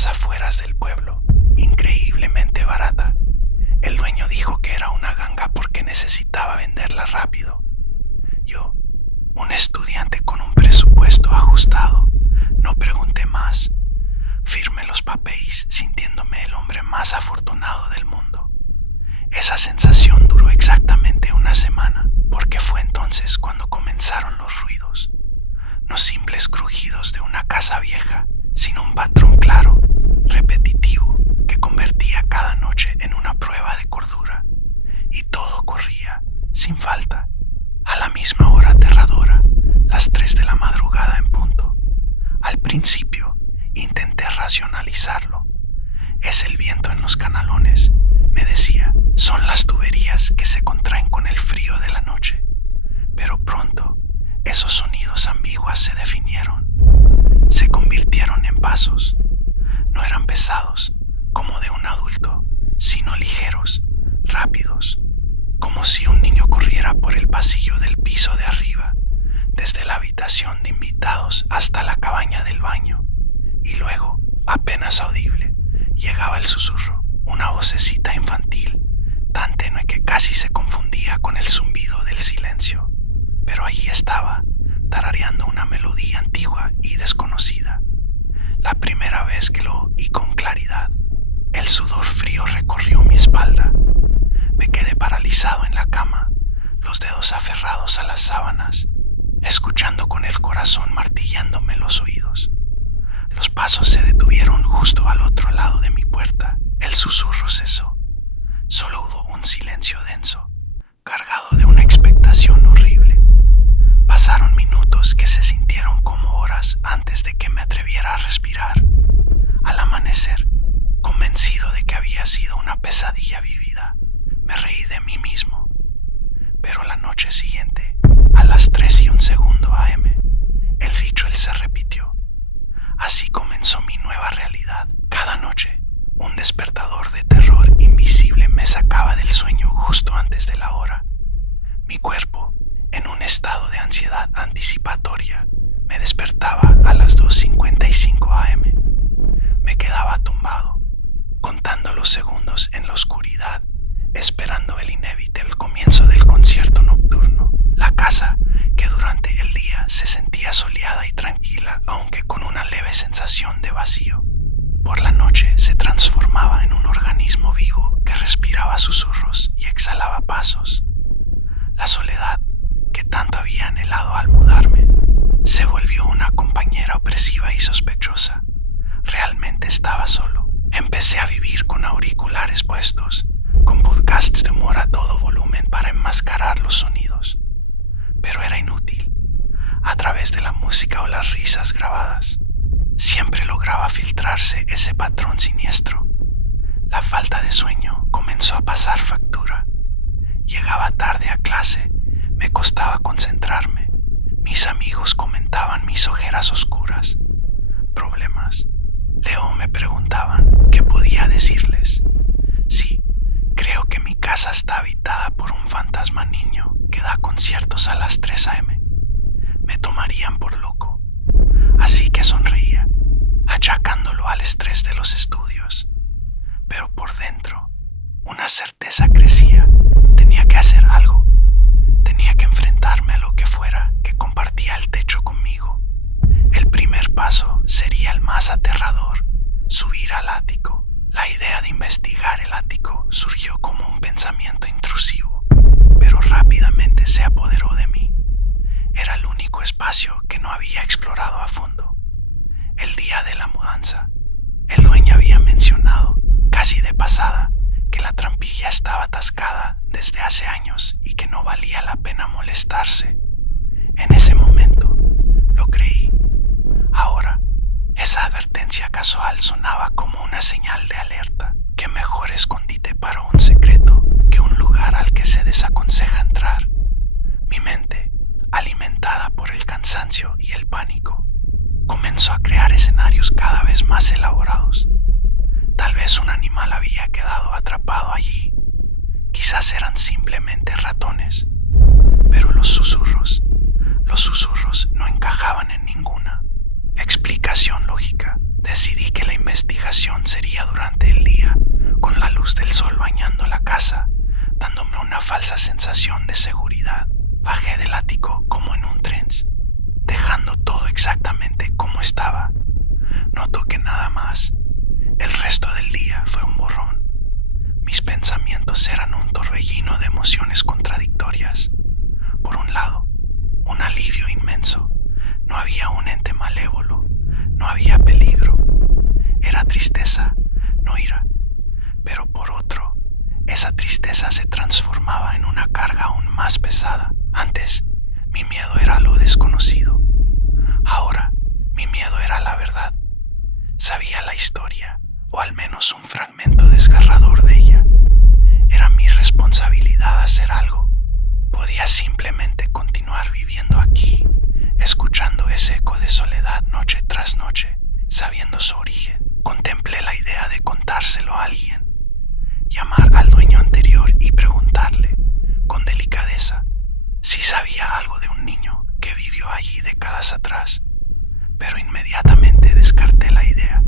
las afueras del pueblo, increíblemente barata. El dueño dijo que era una ganga porque necesitaba venderla rápido. Yo, un estudiante con un presupuesto ajustado, no pregunté más. Firmé los papeles sintiéndome el hombre más afortunado del mundo. Esa sensación duró exactamente una semana, porque fue entonces cuando comenzaron los ruidos. No simples crujidos de una casa vieja, sino un patrón claro, repetitivo, que convertía cada noche en una prueba de cordura. Y todo corría, sin falta, a la misma hora aterradora, las 3 de la madrugada en punto. Al principio, intenté racionalizarlo. Es el viento en los canalones, me decía. Son las tuberías que se contraen con el frío de la noche. Pero pronto, esos sonidos ambiguos se definieron. Se convirtieron en pasos. No eran pesados, como de un adulto, sino ligeros, rápidos, como si un niño corriera por el pasillo del piso de arriba, desde la habitación de invitados hasta la cabaña del baño. Y luego, apenas audible, llegaba el susurro, una vocecita infantil, tan tenue que casi se confundía con el zumbido del silencio. Pero allí estaba, tarareando una melodía antigua y desconocida. La primera vez que lo oí con claridad, el sudor frío recorrió mi espalda. Me quedé paralizado en la cama, los dedos aferrados a las sábanas, escuchando con el corazón martillándome los oídos. Los pasos se detuvieron justo al otro lado de mi puerta. El susurro cesó. Solo hubo un silencio denso, cargado de una expectación horrible. Pasaron minutos que se sintieron como horas antes de que me atreviera a respirar. Al amanecer, convencido de que había sido una pesadilla vivida, me reí de mí mismo. Pero la noche siguiente, a las 3:01 a.m., el ritual se repitió. Así comenzó mi nueva realidad. Cada noche, un despertador de terror invisible me sacaba del sueño justo antes de la hora. Mi cuerpo, en un estado de ansiedad anticipatoria, me despertaba a las 2:55 a.m. Me quedaba tumbado, contando los segundos en la oscuridad, esperando el inevitable comienzo del concierto nocturno. La casa, que durante el día se sentía soleada y tranquila, aunque con una leve sensación de vacío, por la noche se transformaba en un organismo vivo que respiraba susurros y exhalaba pasos. La soledad, que tanto había anhelado al mudarme, se volvió una compañera opresiva y sospechosa. Realmente estaba solo. Empecé a vivir con auriculares puestos, con podcasts de humor a todo volumen para enmascarar los sonidos. Pero era inútil. A través de la música o las risas grabadas, siempre lograba filtrarse ese patrón siniestro. La falta de sueño comenzó a pasar factura. Llegaba tarde a clase, me costaba concentrarme. Mis amigos comentaban mis ojeras oscuras. Problemas. Leo me preguntaban qué podía decirles. Sí, creo que mi casa está habitada por un fantasma niño que da conciertos a las 3 a.m. Me tomarían por loco. Así que sonreía, achacándolo al estrés de los estudios. Pero por dentro, una certeza crecía. Tenía que hacer algo. Tenía que enfrentarme a lo que fuera que compartía el techo conmigo. El primer paso sería el más aterrador: subir al ático. La idea de investigar el ático surgió como un pensamiento intrusivo, pero rápidamente se apoderó de mí. Era el único espacio que no había explorado a fondo. El día de la mudanza, el dueño había mencionado, casi de pasada, que la trampilla estaba atascada desde hace años y que no valía la pena molestarse. En ese momento, lo creí. Ahora, esa advertencia casual sonaba como una señal de alerta. Qué mejor escondite para un secreto que un lugar al que se desaconseja entrar. Mi mente, alimentada por el cansancio y el pánico, comenzó a crear escenarios cada vez más elaborados. Tal vez un animal había quedado atrapado allí. Quizás eran simplemente ratones. Pero los susurros no encajaban en ninguna explicación lógica. Decidí que la investigación había un ente malévolo, no había peligro. Era tristeza, no ira. Pero por otro, esa tristeza se transformaba en una carga aún más pesada. Antes, mi miedo era lo desconocido. Ahora, mi miedo era la verdad. Sabía la historia, o al menos un fragmento desgarrador de ella. Era mi responsabilidad hacer algo. Podía simplemente continuar viviendo aquí, escuchando ese eco de soledad noche tras noche, sabiendo su origen. Contemplé la idea de contárselo a alguien, llamar al dueño anterior y preguntarle, con delicadeza, si sabía algo de un niño que vivió allí décadas atrás. Pero inmediatamente descarté la idea.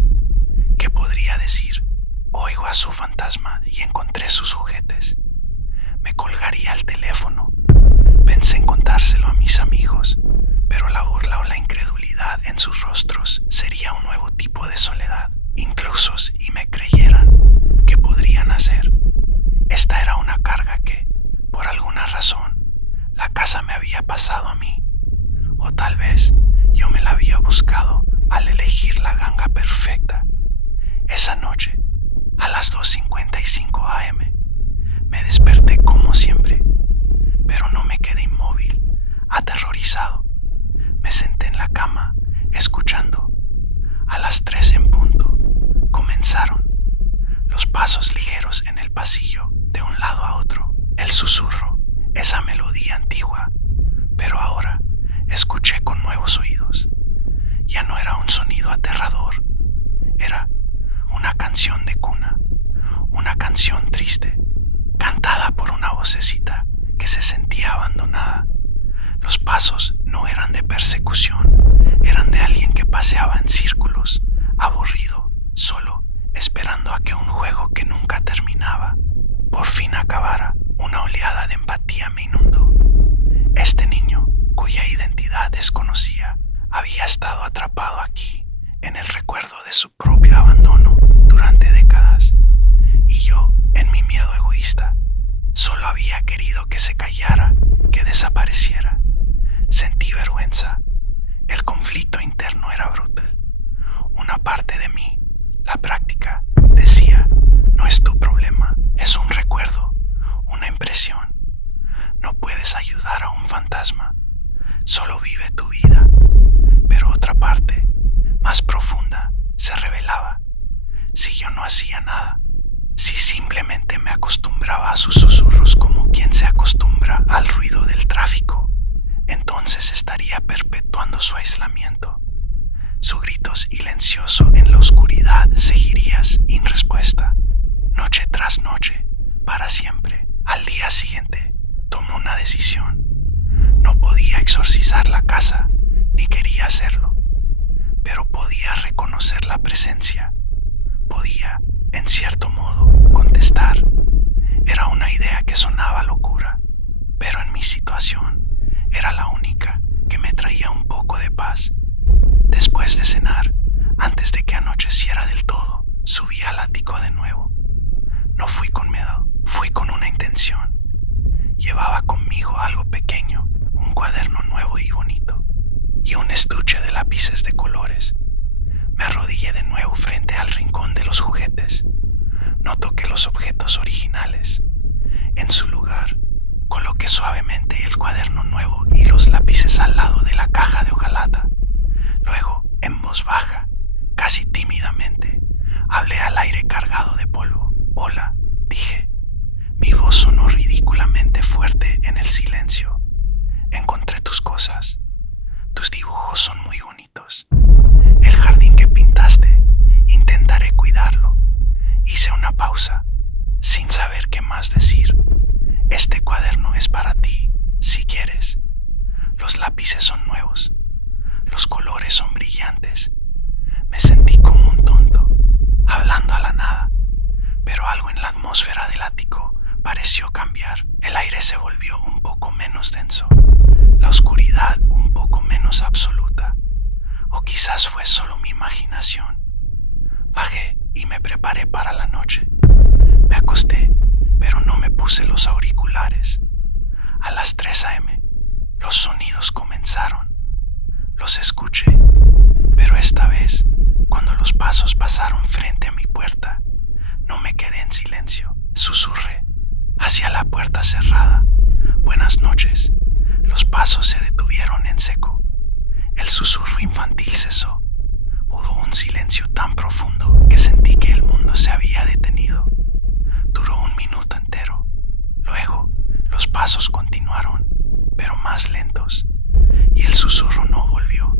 ¿Qué podría decir? Oigo a su fantasma y encontré sus juguetes. Me colgaría el teléfono. Pensé en contárselo a mis amigos, pero la burla o la incredulidad en sus rostros sería un nuevo tipo de soledad. Incluso si me creyeran, ¿qué podrían hacer? Esta era una carga que, por alguna razón, la casa me había pasado a mí. O tal vez yo me la había buscado al elegir la ganga perfecta. Esa noche, a las 2:55 a.m., me desperté como siempre, pero no me quedé inmóvil, aterrorizado. Me senté en la cama, escuchando. A las 3 en punto, comenzaron los pasos ligeros en el pasillo de un lado a otro. El susurro, esa melodía antigua, pero ahora escuché con nuevos oídos. Ya no era un sonido aterrador, era una canción de cuna, una canción triste, cantada por una vocecita que se sentía abandonada. Los pasos no eran de persecución, eran de alguien que paseaba en círculos, aburrido, solo, esperando a que un juego que nunca terminaba por fin acabara. Una oleada de empatía me inundó. Este niño, cuya identidad desconocía, había estado atrapado aquí, en el recuerdo de su propio abandono durante décadas. Y yo, en mi miedo egoísta, solo había querido que se callara, que desapareciera. Sentí vergüenza. El conflicto interno era brutal. Una parte de mí, la práctica, decía, no es tu problema, es un recuerdo, una impresión. No puedes ayudar a un fantasma, solo vive tu vida. Pero otra parte, más profunda, se revelaba. Si yo no hacía nada, si simplemente me acostumbraba a sus susurros como quien se acostumbra al ruido del tráfico, entonces estaría perpetuando su aislamiento. Su grito silencioso en la oscuridad seguiría sin respuesta, noche tras noche, para siempre. Al día siguiente, tomé una decisión. No podía exorcizar la casa, ni quería hacerlo, pero podía reconocer la presencia. Podía, en cierto modo, contestar. Era una idea que sonaba locura, pero en mi situación era la única que me traía un poco de paz. Después de cenar, antes de que anocheciera del todo, subí al ático de nuevo. No fui con miedo, fui con una intención. Llevaba conmigo algo pequeño, un cuaderno nuevo y bonito, y un estuche de lápices de colores. Me arrodillé de nuevo frente al rincón de los juguetes. No toqué los objetos originales. En su lugar, coloqué suavemente el cuaderno nuevo y los lápices al lado de la caja de hojalata. Luego, en voz baja, casi tímidamente, hablé al aire cargado de polvo. Hola, dije. Mi voz sonó ridículamente fuerte en el silencio. Encontré tus cosas. Tus dibujos son muy bonitos. El jardín que pintaste, intentaré cuidarlo. Hice una pausa, sin saber qué más decir. Este cuaderno es para ti, si quieres. Los lápices son nuevos. Los colores son brillantes. Me sentí como un tonto, hablando a la nada. Pero algo en la atmósfera del ático pareció cambiar. El aire se volvió un poco menos denso. La oscuridad un poco menos absoluta. O quizás fue solo mi imaginación. Bajé y me preparé para la noche. Me acosté, pero no me puse los auriculares. A las 3 a.m., los sonidos comenzaron. Los escuché, pero esta vez, cuando los pasos pasaron frente a mi puerta, no me quedé en silencio. Susurré hacia la puerta cerrada: buenas noches. Los pasos se detuvieron en seco. El susurro infantil cesó. Hubo un silencio tan profundo que sentí que el mundo se había detenido. Duró un minuto entero. Luego, los pasos continuaron, pero más lentos, y el susurro no volvió.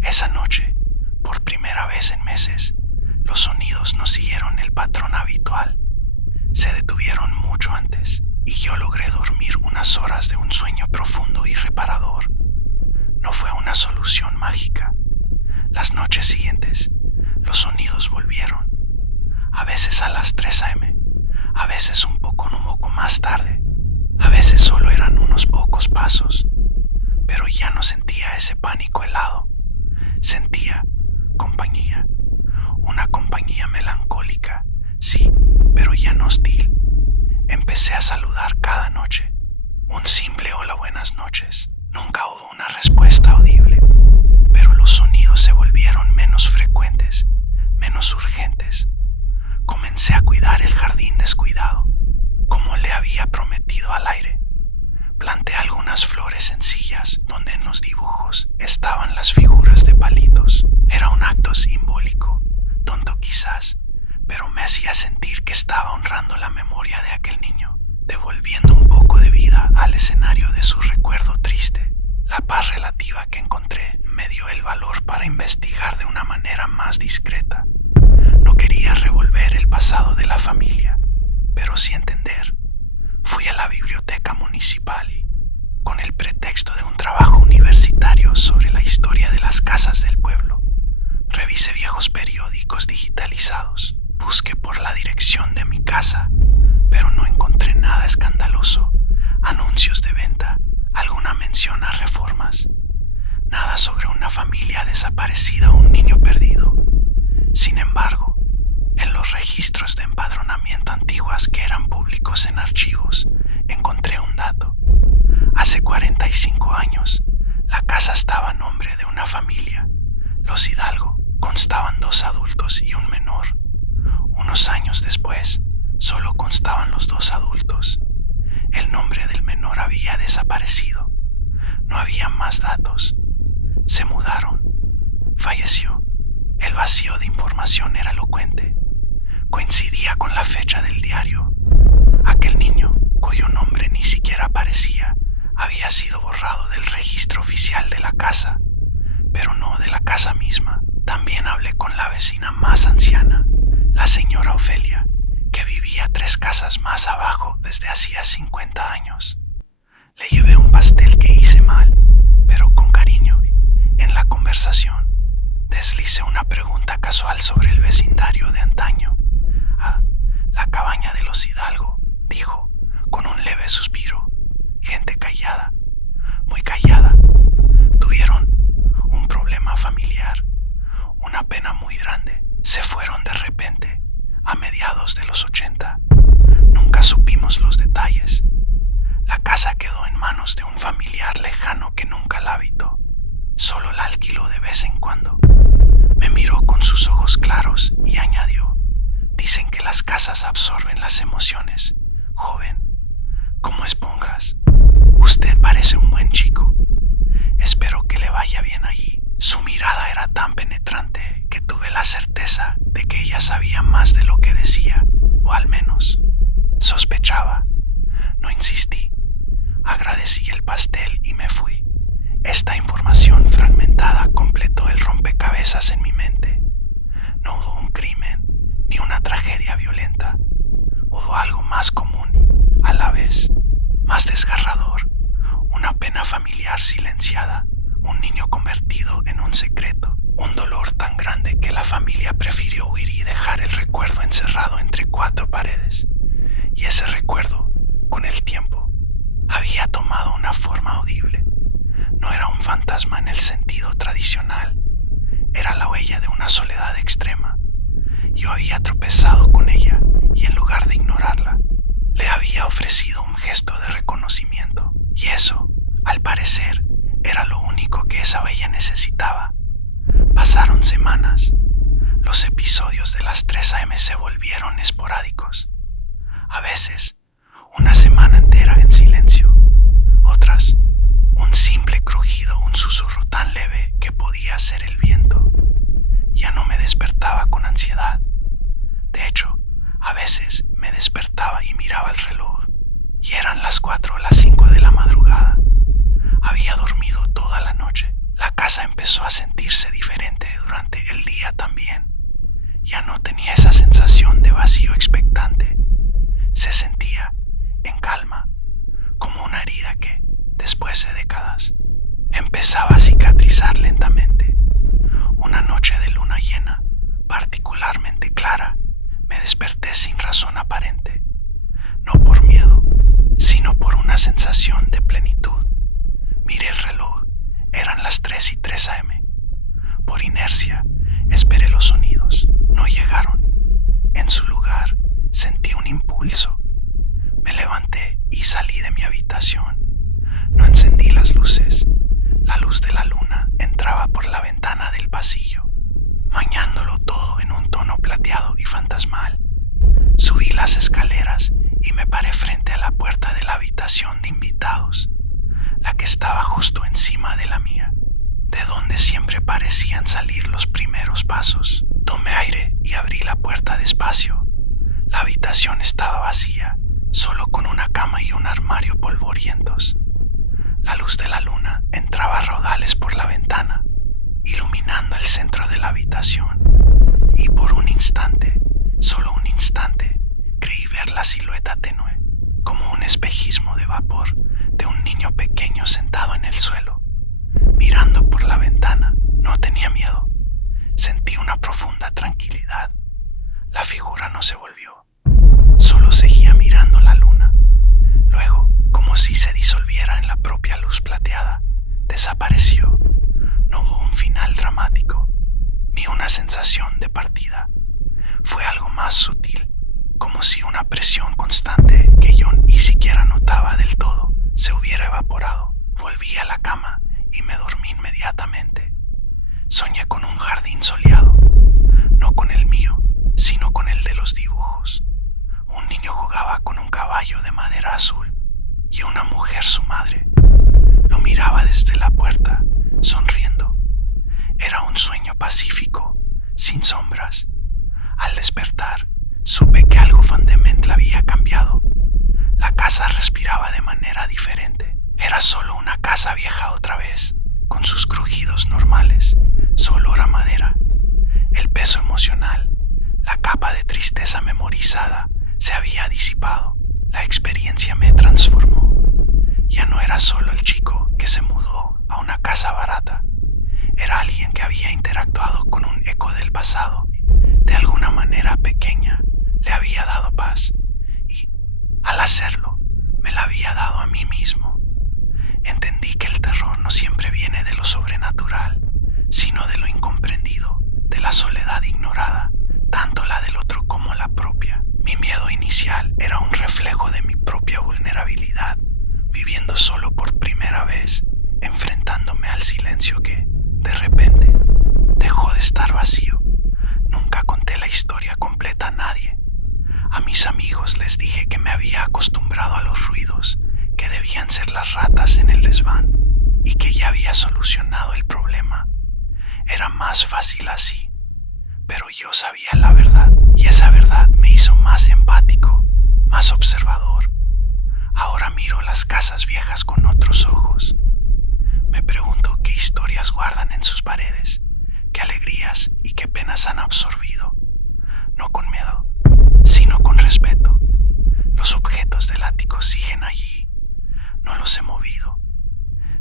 Esa noche, por primera vez en meses, los sonidos no siguieron el patrón habitual. Se detuvieron mucho antes, y yo logré dormir unas horas de un sueño profundo y reparador. No fue una solución mágica. Las noches siguientes, los sonidos volvieron. A veces a las 3 a.m., a veces un poco más tarde, a veces solo eran unos pocos pasos. Pero ya no sentía ese pánico helado. Sentía compañía, una compañía melancólica, sí, pero ya no hostil. Empecé a saludar cada noche. Un simple hola, buenas noches. Nunca hubo una respuesta audible, pero los sonidos se volvieron menos frecuentes, menos urgentes. Comencé a cuidar el jardín descuidado, como le había prometido al aire. Planté algunas flores sencillas donde en los dibujos estaban las figuras de palitos. Era un acto simbólico, tonto quizás, pero me hacía sentir que estaba honrando la memoria de aquel niño, devolviendo un poco de vida al escenario de su recuerdo triste. La paz relativa que encontré me dio el valor para investigar de una manera más discreta. No quería revolver el pasado de la familia, pero sí entender. Fui a la biblioteca municipal y, con el pretexto de un trabajo universitario sobre la historia de las casas del pueblo, revisé viejos periódicos digitalizados. Busqué por la dirección de mi casa, pero no encontré nada escandaloso, anuncios de venta, alguna mención a reformas. Nada sobre una familia desaparecida o un niño perdido. Sin embargo, en los registros de empadronamiento antiguas que eran públicos en archivos, encontré un dato. Hace 45 años, la casa estaba a nombre de una familia. Los Hidalgo constaban 2 adultos y un menor. Unos años después, solo constaban los 2 adultos. El nombre del menor había desaparecido. No había más datos. Se mudaron. Falleció. El vacío de información era elocuente. Coincidía con la fecha del diario. Aquel niño, cuyo nombre ni siquiera aparecía, había sido borrado del registro oficial de la casa, pero no de la casa misma. También hablé con la vecina más anciana, la señora Ofelia, que vivía 3 casas más abajo desde hacía 50 años. Le llevé un pastel que hice mal, pero con cariño. En la conversación, deslicé una pregunta casual sobre el vecindario de antaño. Ah, la cabaña de los Hidalgo, dijo, con un leve suspiro. Gente callada, muy callada. Tuvieron un problema familiar, una pena muy grande. Se fueron de repente, a mediados de los 80. Nunca supimos los detalles. La casa quedó en manos de un familiar lejano que nunca la habitó. Solo la alquiló de vez en cuando. Me miró con sus ojos claros y añadió: dicen que las casas absorben las emociones, joven, como esponjas. Usted parece un buen chico. Espero que le vaya bien allí. Su mirada era tan penetrante que tuve la certeza de que ella sabía más de lo que decía, o al menos sospechaba. No insistí. Agradecí el pastel y me fui. Esta información fragmentada completó el rompecabezas en mi mente. No hubo un crimen ni una tragedia violenta. Hubo algo más común, a la vez más desgarrador, una pena familiar silenciada, un niño convertido en un secreto, un dolor tan grande que la familia prefirió huir y dejar el recuerdo encerrado entre 4 paredes. Y ese recuerdo, con el tiempo, había tomado una forma audible. No era un fantasma en el sentido tradicional, era la huella de una soledad extrema. Yo había tropezado con ella y en lugar de ignorarla, le había ofrecido un gesto de reconocimiento. Y eso, al parecer, era lo único que esa bella necesitaba. Pasaron semanas. Los episodios de las 3 a.m. se volvieron esporádicos. A veces, una semana entera en silencio. Otras, un simple crujido, un susurro tan leve que podía ser el viento. Ya no me despertaba con ansiedad. De hecho, a veces me despertaba y miraba el reloj. Y eran las 4 o las 5 de la madrugada. Había dormido toda la noche. La casa empezó a sentirse diferente durante el día también. Ya no tenía esa sensación de vacío expectante. Se sentía en calma, como una herida que, después de décadas, empezaba a cicatrizar lentamente. Una noche de luna llena, particularmente clara, me desperté sin razón aparente. No por miedo, sino por una sensación de plenitud. Miré el reloj, eran las 3:03 a.m. Por inercia, esperé los sonidos. No llegaron. En su lugar, sentí un impulso. Me levanté y salí de mi habitación. No encendí las luces. La luz de la luna entraba por la ventana del pasillo, bañándolo todo en un tono plateado y fantasmal. Subí las escaleras y me paré frente a la puerta de la habitación de invitados, la que estaba justo encima de la mía, de donde siempre parecían salir los primeros pasos. Tomé aire y abrí la puerta despacio. La habitación estaba vacía, solo con una cama y un armario polvorientos. La luz de la luna entraba a raudales por la ventana, iluminando el centro de la habitación. Y por un instante, solo un instante, creí ver la silueta tenue, como un espejismo de vapor de un niño pequeño sentado en el suelo, mirando por la ventana. No tenía miedo. Sentí una profunda tranquilidad. La figura no se volvió. Solo seguía mirando la luna. Luego, como si se disolviera en la propia luz plateada, desapareció. No hubo un final dramático, ni una sensación de partida. Fue algo más sutil, como si una presión constante que yo ni siquiera notaba del todo se hubiera evaporado. Volví a la cama y me dormí inmediatamente. Soñé con un jardín soleado, no con el mío, sino con el de los dibujos. Un niño jugaba con un caballo de madera azul y una mujer, su madre, lo miraba desde la puerta, sonriendo. Era un sueño pacífico, sin sombras. Al despertar, supe que algo fundamental había cambiado. La casa respiraba de manera diferente. Era solo una casa vieja otra vez, con sus crujidos normales, su olor a madera. El peso emocional, la capa de tristeza memorizada, se había disipado. La experiencia me transformó. Ya no era solo el chico que se mudó a una casa barata. Era alguien que había interactuado con un eco del pasado. De alguna manera pequeña, le había dado paz. Y, al hacerlo, me la había dado a mí mismo. Entendí que el terror no siempre viene de lo sobrenatural, sino de lo incomprendido, de la soledad ignorada, tanto la del otro como la propia. Mi miedo inicial era un reflejo de mi propia vulnerabilidad, viviendo solo por primera vez, enfrentándome al silencio que, de repente, dejó de estar vacío. Nunca conté la historia completa a nadie. A mis amigos les dije que me había acostumbrado a los ruidos, que debían ser las ratas en el desván, y que ya había solucionado el problema. Era más fácil así, pero yo sabía la verdad, y esa verdad me hizo más empático, más observador. Ahora miro las casas viejas con otros ojos. Me pregunto qué historias guardan en sus paredes, qué alegrías y qué penas han absorbido. No con miedo, sino con respeto. Los objetos del ático siguen allí. No los he movido.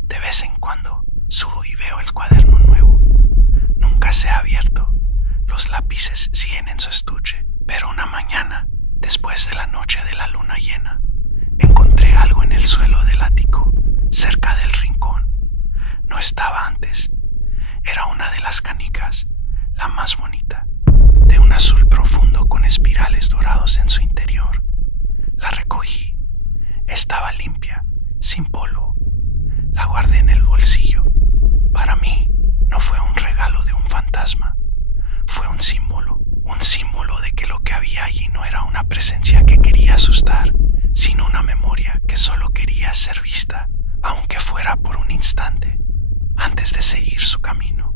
De vez en cuando subo y veo el cuaderno nuevo. Nunca se ha abierto. Los lápices siguen en su estuche. Pero una mañana, después de la noche de la luna llena, encontré algo en el suelo del ático, cerca del rincón. No estaba antes. Era una de las canicas, la más bonita, de un azul profundo con espirales dorados en su interior. La recogí. Estaba limpia, sin polvo. La guardé en el bolsillo ser vista, aunque fuera por un instante, antes de seguir su camino.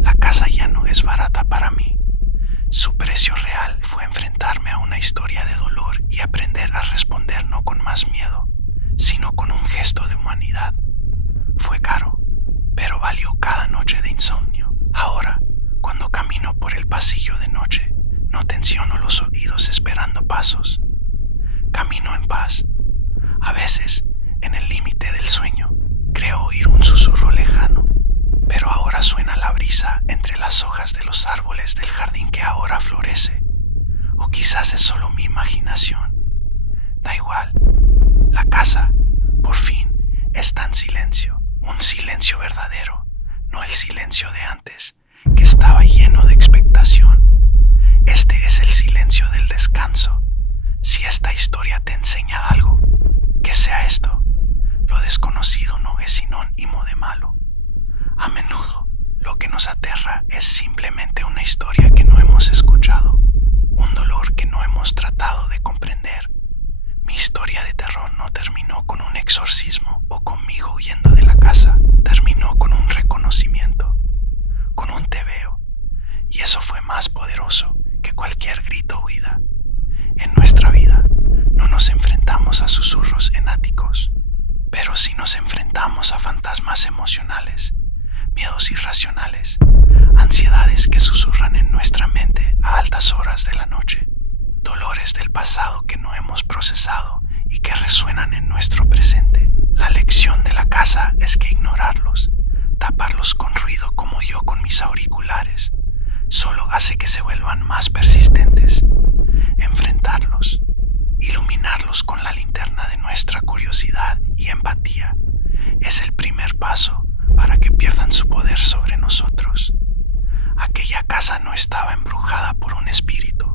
La casa ya no es barata para mí. Su precio real fue enfrentarme a una historia de dolor y aprender a responder no con más miedo, sino con un gesto de humanidad. Fue caro, pero valió cada noche de insomnio. Ahora, cuando camino por el pasillo de noche, no tensiono los oídos esperando pasos. Camino en paz. A veces, en el límite del sueño, creo oír un susurro lejano, pero ahora suena la brisa entre las hojas de los árboles del jardín que ahora florece. O quizás es solo mi imaginación. Da igual. La casa, por fin, está en silencio. Un silencio verdadero, no el silencio de antes, que estaba lleno de expectación. Este es el silencio del descanso. Si esta historia te enseña algo, que sea esto. Lo desconocido no es sinónimo de malo. A menudo, lo que nos aterra es simplemente una historia que no hemos escuchado, un dolor que no hemos tratado de comprender. Mi historia de terror no terminó con un exorcismo o conmigo huyendo de la casa. Terminó con un reconocimiento, con un te veo. Y eso fue más poderoso que cualquier grito o huida. En nuestra vida no nos enfrentamos a susurros en áticos, pero sí nos enfrentamos a fantasmas emocionales, miedos irracionales, ansiedades que susurran en nuestra mente a altas horas de la noche. Dolores del pasado que no hemos procesado y que resuenan en nuestro presente. La lección de la casa es que ignorarlos, taparlos con ruido como yo con mis auriculares, solo hace que se vuelvan más persistentes. Enfrentarlos, iluminarlos con la linterna de nuestra curiosidad y empatía, es el primer paso para que pierdan su poder sobre nosotros. Aquella casa no estaba embrujada por un espíritu.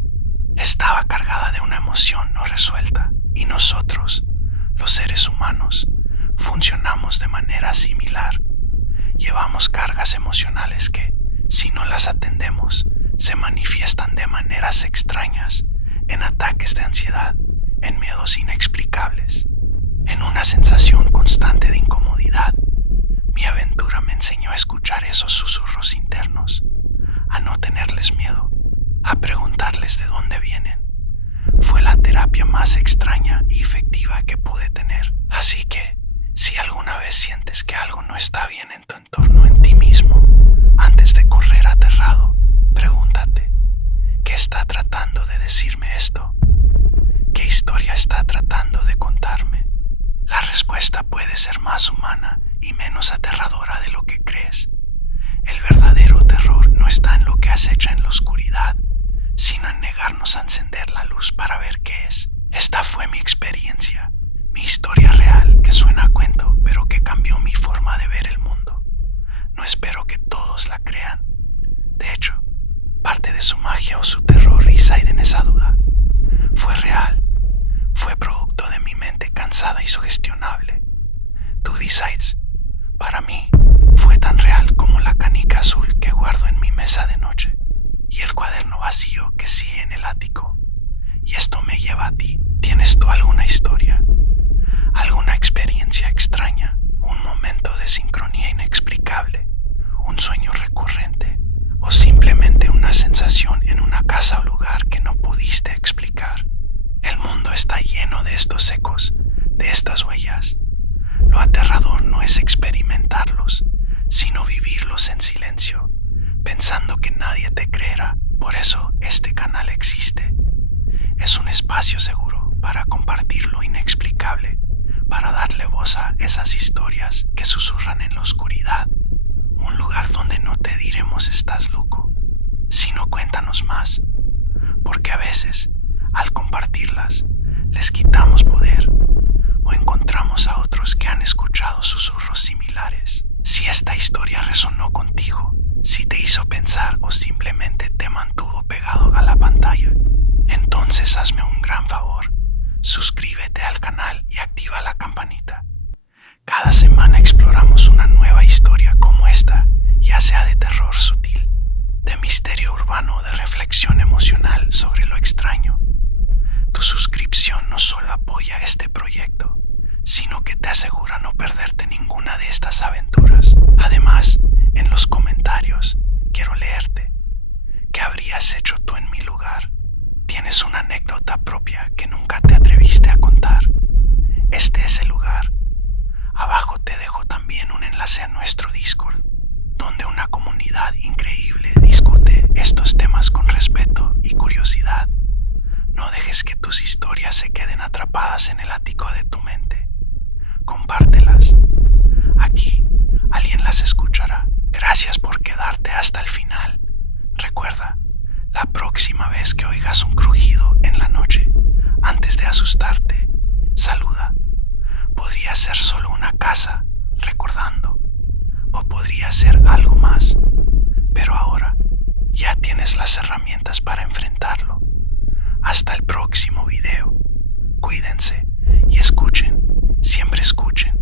Estaba cargada de una emoción no resuelta, y nosotros, los seres humanos, funcionamos de manera similar. Llevamos cargas emocionales que, si no las atendemos, se manifiestan de maneras extrañas, en ataques de ansiedad, en miedos inexplicables, en una sensación constante de incomodidad. Mi aventura me enseñó a escuchar esos susurros internos, a no tenerles miedo, a preguntarles de dónde vienen. Fue la terapia más extraña y efectiva que pude tener. Así que, si alguna vez sientes que algo no está bien en tu entorno, en ti mismo, antes de correr aterrado, pregúntate, ¿qué está tratando de decirme esto? ¿Qué historia está tratando de contarme? La respuesta puede ser más humana y menos aterradora de lo que crees. El verdadero terror no está en lo que acecha en la oscuridad, sino en negarnos a encender la luz para ver qué es. Esta fue mi experiencia, mi historia real que suena a cuento, pero que cambió mi forma de ver el mundo. No espero que todos la crean. De hecho, parte de su magia o su terror reside en esa duda. Fue real, fue producto de mi mente cansada y sugestionable. Tú decides. Para mí, fue tan real como la canica azul que guardo en mi mesa de noche y el cuaderno vacío que sigue en el ático. Y esto me lleva a ti. ¿Tienes tú alguna historia? ¿Alguna experiencia extraña? ¿Un momento de sincronía inexplicable? ¿Un sueño recurrente? ¿O simplemente una sensación en una casa o lugar que no pudiste explicar? El mundo está lleno de estos ecos, de estas huellas. Lo aterrador no es experimentarlos, sino vivirlos en silencio, pensando que nadie te creerá. Por eso este canal existe. Es un espacio seguro para compartir lo inexplicable, para darle voz a esas historias que susurran en la oscuridad. Un lugar donde no te diremos estás loco, sino cuéntanos más, porque a veces, al compartirlas, les quitamos poder o encontramos a otros que han escuchado susurros similares. Si esta historia resonó contigo, si te hizo pensar o simplemente te mantuvo pegado a la pantalla, entonces hazme un gran favor. Suscríbete al canal y activa la campanita. Cada semana exploramos una nueva historia como esta, ya sea de terror sutil, de misterio urbano o de reflexión emocional sobre lo extraño. Tu suscripción no solo apoya este proyecto, sino que te asegura no perderte ninguna de estas aventuras. Además, en los comentarios quiero leerte. ¿Qué habrías hecho tú en mi lugar? ¿Tienes una anécdota propia que nunca te atreviste a contar? Este es el lugar. Abajo te dejo también un enlace a nuestro Discord, donde una comunidad increíble discute estos temas con respeto y curiosidad. No dejes que tus historias se queden atrapadas en el ático de tu mente. Compártelas. Aquí alguien las escuchará. Gracias por quedarte hasta el final. Recuerda, la próxima vez que oigas un crujido en la noche, antes de asustarte, saluda. Podría ser solo una casa recordando, o podría ser algo más, pero ahora ya tienes las herramientas para enfrentarlo. Hasta el próximo video. Cuídense y escuchen, siempre escuchen.